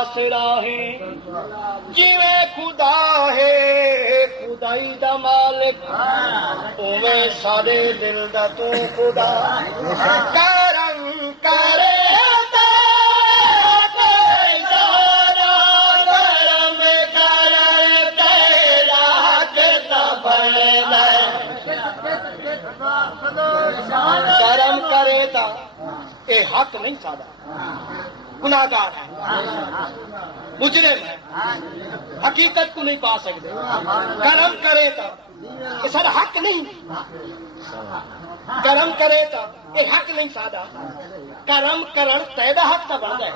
आसरा है जिवे खुदा है खुदाई दा मालिक उवे सारे दिल दा तू खुदा करम करे करम करे ता ये हक नहीं सादा गुनाहगार है मुजरिम है हकीकत को नहीं पा सकते करम करे तो ये सर हक नहीं करम करे तो ये हक नहीं सादा करम करण तेरा हक तो बन है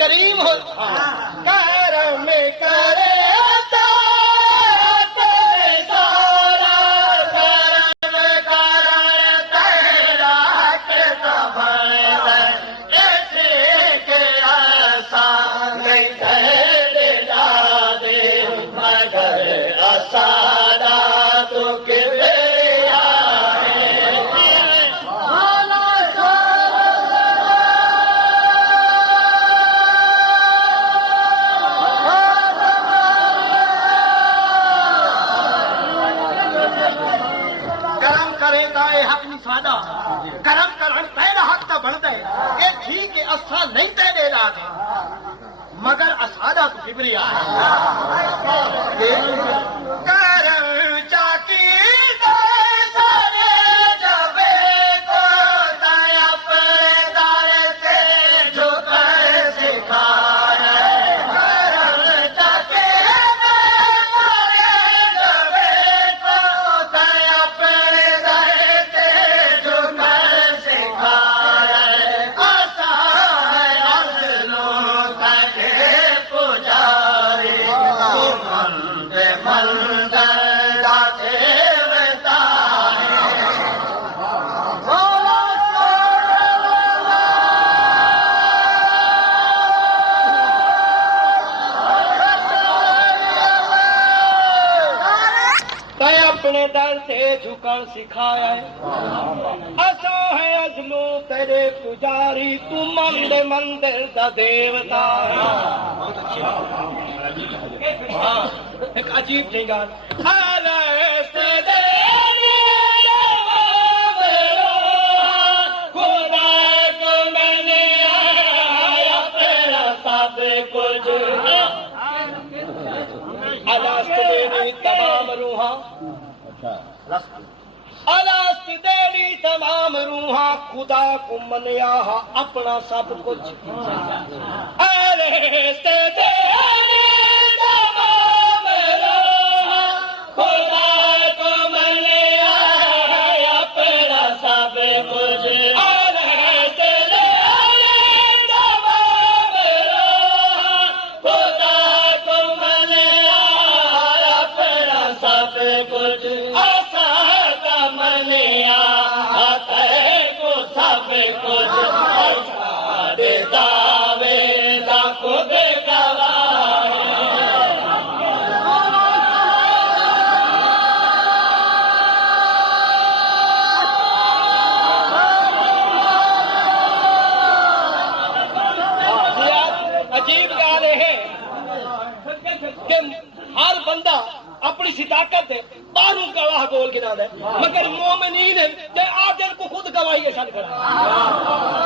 करीम हो करम करे करम करण पहला हक तो बनता है ये ठीक है असा नहीं तय दे रहा था मगर असादा तो किबरिया है करम चाकी दे सारे जबे को अपने अपने दर से झुकन सिखाया है। असो है अजलू तेरे पुजारी, तू मंदिर मंदिर दा देवता है। हाँ, एक अजीब सी गाल तमाम रूहा, अलास्त देवी तमाम रूहा, खुदा को मनिया अपना सब कुछ। अरे देवी तमाम रूहा, खुदा को मनिया अपना सब कुछ। हर बंदा अपनी सी ताकत बारू गवाह बोल गिना दे, मगर मोमिनीन आदिल को खुद गवाही छड़ खड़ा।